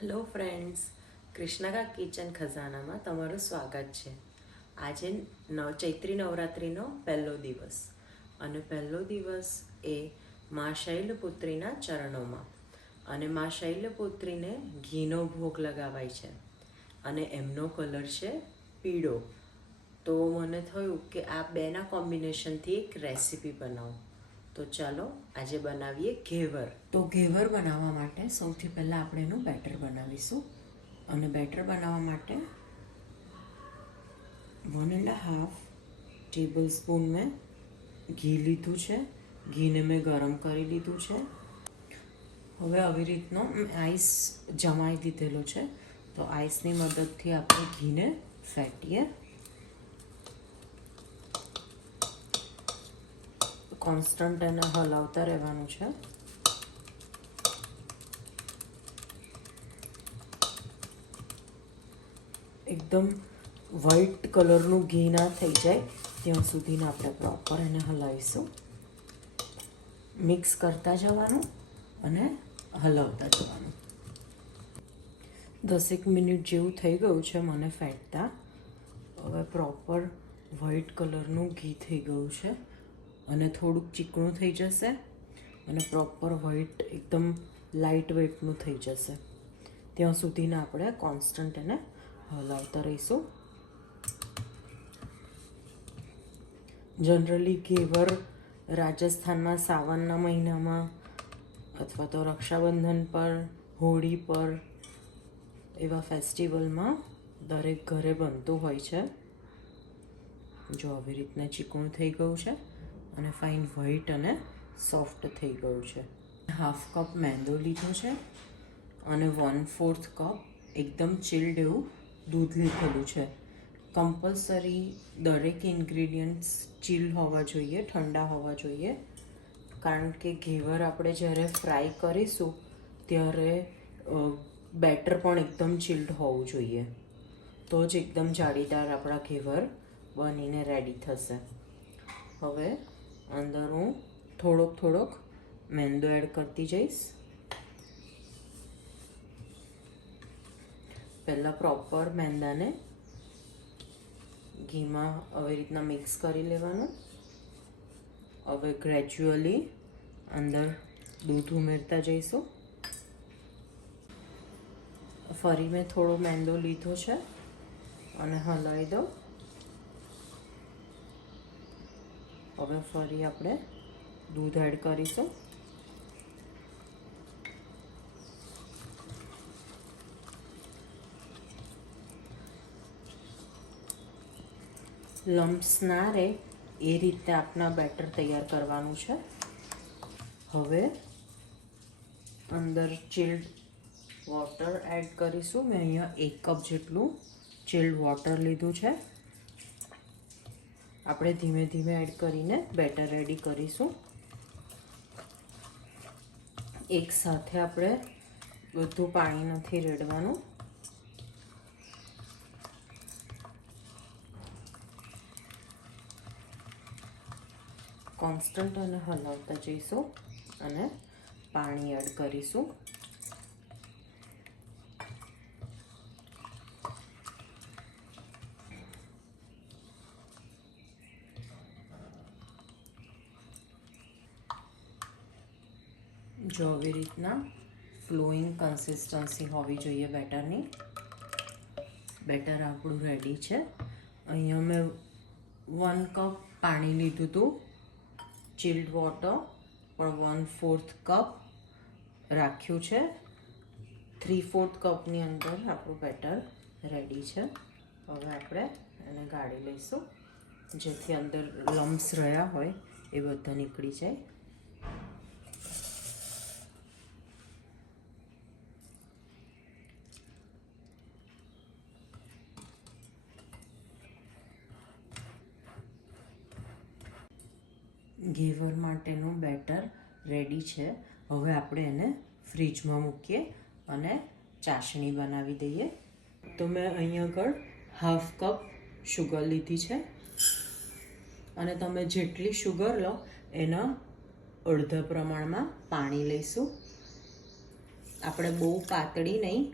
Hello friends, કૃષ્ણકા kitchen ખજાનામાં તમારું સ્વાગત છે. આજે ચૈત્રી નવરાત્રિનો પહેલો દિવસ અને પહેલો દિવસ એ મા શૈલપુત્રીના ચરણોમાં અને મા શૈલપુત્રીને ઘીનો ભોગ લગાવાય છે અને એમનો કલર છે પીળો. તો મને થયું કે આ બેના કોમ્બિનેશનથી એક રેસીપી બનાવું. તો ચાલો આજે બનાવીએ ઘેવર. તો ઘેવર બનાવવા માટે સૌથી પહેલાં આપણે એનું બેટર બનાવીશું અને બેટર બનાવવા માટે 1.5 ટેબલ સ્પૂન મેં ઘી લીધું છે. ઘીને મેં ગરમ કરી લીધું છે. હવે આવી રીતનો આઈસ જમાઈ દીધેલો છે. તો આઈસની મદદથી આપણે ઘીને ફેટીએ. કોન્સ્ટન્ટ એને હલાવતા રહેવાનું છે. એકદમ વ્હાઈટ કલરનું ઘી ના થઈ જાય ત્યાં સુધીને આપણે પ્રોપર એને હલાવીશું. મિક્સ કરતા જવાનું અને હલાવતા જવાનું. 10 મિનિટ જેવું થઈ ગયું છે મને ફેટતા. હવે પ્રોપર વ્હાઈટ કલરનું ઘી થઈ ગયું છે અને થોડુંક ચીકણું થઈ જશે અને પ્રોપર વ્હાઈટ એકદમ લાઇટ વેટનું થઈ જશે ત્યાં સુધીને આપણે કોન્સ્ટન્ટ એને હલાવતા રહીશું. જનરલી ઘેવર રાજસ્થાનના સાવનના મહિનામાં અથવા તો રક્ષાબંધન પર, હોળી પર એવા ફેસ્ટિવલમાં દરેક ઘરે બનતું હોય છે. જો આવી રીતના ચીકણું થઈ ગયું છે અને ફાઇન વ્હાઈટ અને સોફ્ટ થઈ ગયું છે. 1/2 કપ મેંદો લીધો છે અને 1/4 કપ એકદમ ચિલ્ડ એવું દૂધ લીધેલું છે. કમ્પલસરી દરેક ઇન્ગ્રીડિયન્ટ્સ ચિલ હોવા જોઈએ, ઠંડા હોવા જોઈએ, કારણ કે ઘેવર આપણે જ્યારે ફ્રાય કરીશું ત્યારે બેટર પણ એકદમ ચિલ્ડ હોવું જોઈએ. તો જ એકદમ જાળીદાર આપણા ઘેવર બનીને રેડી થશે. હવે અંદર હું થોડોક મેંદો એડ કરતી જઈશ. પહેલાં પ્રોપર મેંદાને ઘીમાં આવી રીતના મિક્સ કરી લેવાનું. હવે ગ્રેજ્યુઅલી અંદર દૂધ ઉમેરતા જઈશું. ફરી મેં થોડો મેંદો લીધો છે અને હલાવી દઉં. હવે ફરી આપણે દૂધ એડ કરીશું. લમ્પ્સ ના રહે એ રીતે આપણા બેટર તૈયાર કરવાનું છે. હવે અંદર ચિલ્ડ વોટર એડ કરીશું. મેં અહીંયા 1 કપ જેટલું ચિલ્ડ વોટર લીધું છે. આપણે ધીમે ધીમે એડ કરીને બેટર રેડી કરીશું. એક સાથે આપણે બધું પાણી નથી રેડવાનું. કોન્સ્ટન્ટ અને હલાવતા જઈશું અને પાણી એડ કરીશું. જો આવી રીતના ફ્લોઈંગ કન્સિસ્ટન્સી હોવી જોઈએ બેટરની. બેટર આપણું રેડી છે. અહીંયા મેં 1 કપ પાણી લીધું હતું ચિલ્ડ વોટર, પણ 1/4 કપ રાખ્યું છે. 3/4 કપની અંદર આપણું બેટર રેડી છે. હવે આપણે એને ગાળી લઈશું જેથી અંદર લમ્પ્સ રહ્યા હોય એ બધા નીકળી જાય. ઘેવર માટેનું બેટર રેડી છે. હવે આપણે એને ફ્રીજમાં મૂકીએ અને ચાસણી બનાવી દઈએ. તો મેં અહીંયા આગળ 1/2 કપ શુગર લીધી છે અને તમે જેટલી શુગર લો એના અડધા પ્રમાણમાં પાણી લઈશું. આપણે બહુ પાતળી નહીં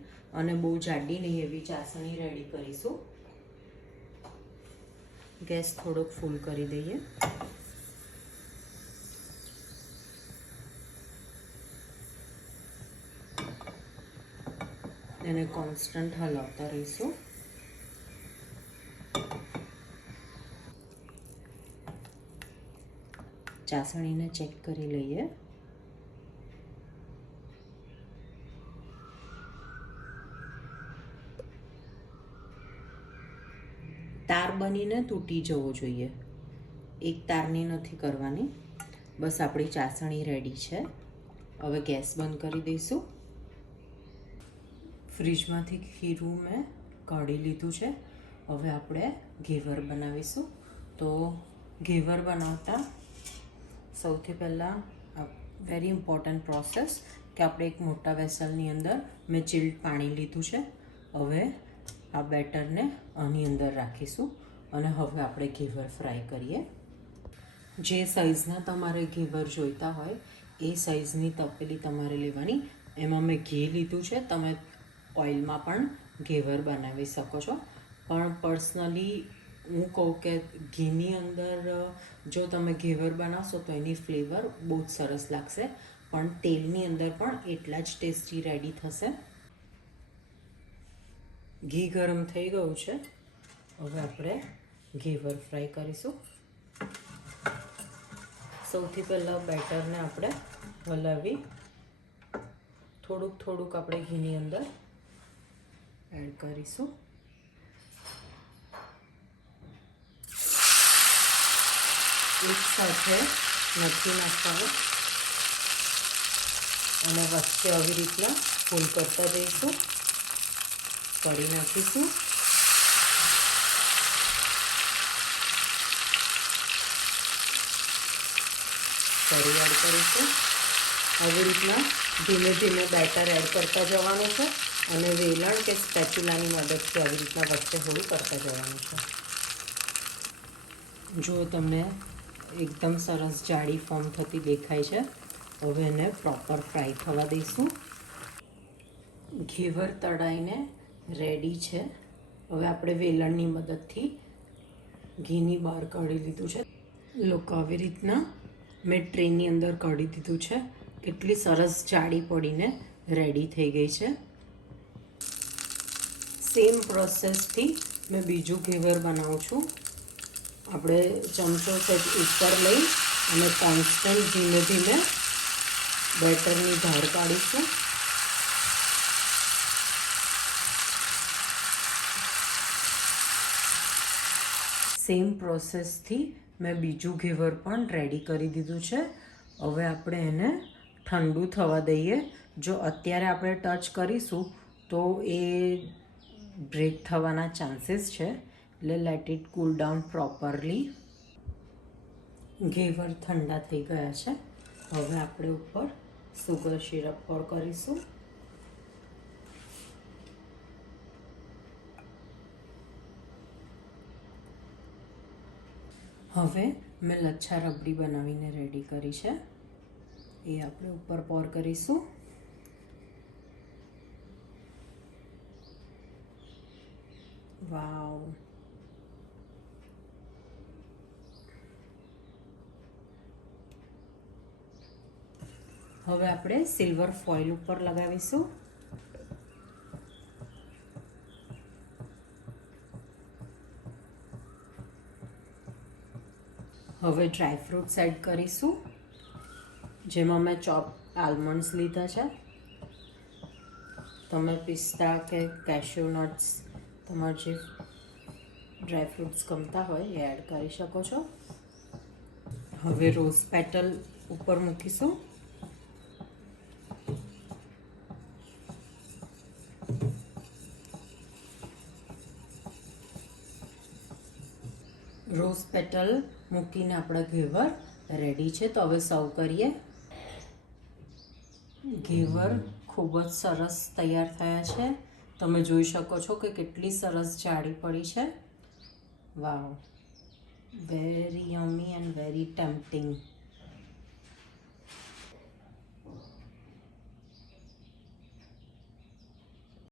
અને બહુ જાડી નહીં એવી ચાસણી રેડી કરીશું. ગેસ થોડોક ફૂલ કરી દઈએ. એને કોન્સ્ટન્ટ હલાવતા રહીશું. ચાસણીને ચેક કરી લઈએ. તાર બનીને તૂટી જવો જોઈએ. એક તારની નથી કરવાની. બસ આપણી ચાસણી રેડી છે. હવે ગેસ બંધ કરી દઈશું. ફ્રીજમાંથી ખીરું મેં કાઢી લીધું છે. હવે આપણે ઘેવર બનાવીશું. તો ઘેવર બનાવતા સૌથી પહેલાં વેરી ઇમ્પોર્ટન્ટ પ્રોસેસ કે આપણે એક મોટા વેસલની અંદર મેં ચિલ્ડ પાણી લીધું છે. હવે આ બેટરને આની અંદર રાખીશું અને હવે આપણે ઘેવર ફ્રાય કરીએ. જે સાઇઝના તમારે ઘેવર જોઈતા હોય એ સાઇઝની તપેલી તમારે લેવાની. એમાં મેં ઘી લીધું છે. તમે ઓઇલમાં પણ ઘેવર બનાવી શકો છો, પણ પર્સનલી હું કહું કે ઘીની અંદર જો તમે ઘેવર બનાવશો તો એની ફ્લેવર બહુ જ સરસ લાગશે, પણ તેલની અંદર પણ એટલા જ ટેસ્ટી રેડી થશે. ઘી ગરમ થઈ ગયું છે. હવે આપણે ઘેવર ફ્રાય કરીશું. સૌથી પહેલાં બેટરને આપણે હલાવી થોડુંક આપણે ઘીની અંદર એડ કરીશું. એક સાથે નથી નાખવાનું અને વચ્ચે આવી રીતના ફૂલ કરતા જઈશું. કરી નાખીશું. ફરી એડ કરીશું. આવી રીતના ધીમે ધીમે બેટર એડ કરતા જવાનું છે અને વેલણ કે સ્પેચ્યુલાની મદદથી આવી રીતના વચ્ચે હોળી કરતા જવાનું છે. જો તમને એકદમ સરસ જાડી ફોર્મ થતી દેખાય છે. હવે એને પ્રોપર ફ્રાય થવા દઈશું. ઘેવર તળાઈને રેડી છે. હવે આપણે વેલણની મદદથી ઘીની બહાર કાઢી લીધું છે. લોકો આવી રીતના મેં ટ્રેની અંદર કાઢી દીધું છે. કેટલી સરસ જાડી પડીને રેડી થઈ ગઈ છે. સેમ પ્રોસેસથી મેં બીજું ઘેવર બનાવું છું. આપણે ચમચો સેજ ઉપર લઈ અને કોન્સ્ટન્ટ ધીમે ધીમે બેટરની ધાર કાઢીશું. સેમ પ્રોસેસથી મેં બીજું ઘેવર પણ રેડી કરી દીધું છે. હવે આપણે એને ઠંડુ થવા દઈએ. જો અત્યારે આપણે ટચ કરીશું તો એ બ્રેક થવાના ચાન્સીસ છે, એટલે let it cool down properly. Ghevar ઠંડા થઈ ગયા છે. હવે આપણે ઉપર સુગર સિરપ પોર કરીશું. હવે મેં લચ્છા રબડી બનાવીને રેડી કરી છે. એ આપણે ઉપર પોર કરીશું. વાવ! હવે આપણે સિલ્વર ફોઇલ ઉપર લગાવીશું. હવે ડ્રાયફ્રૂટ્સ એડ કરીશું, જેમાં મેં ચોપ આલમંડ્સ લીધા છે. તમે પિસ્તા કે કેશ્યુ નટ્સ, તમારે જે ડ્રાયફ્રૂટ્સ ગમતા હોય એ એડ કરી શકો છો. હવે રોઝ પેટલ ઉપર મૂકીશું. રોઝ પેટલ મૂકીને આપણા ઘેવર રેડી છે. તો હવે સર્વ કરીએ. ઘેવર ખૂબ જ સરસ તૈયાર થયા છે. તમે જોઈ શકો છો કે કેટલી સરસ જાડી પડી છે. Wow! Very yummy and very tempting.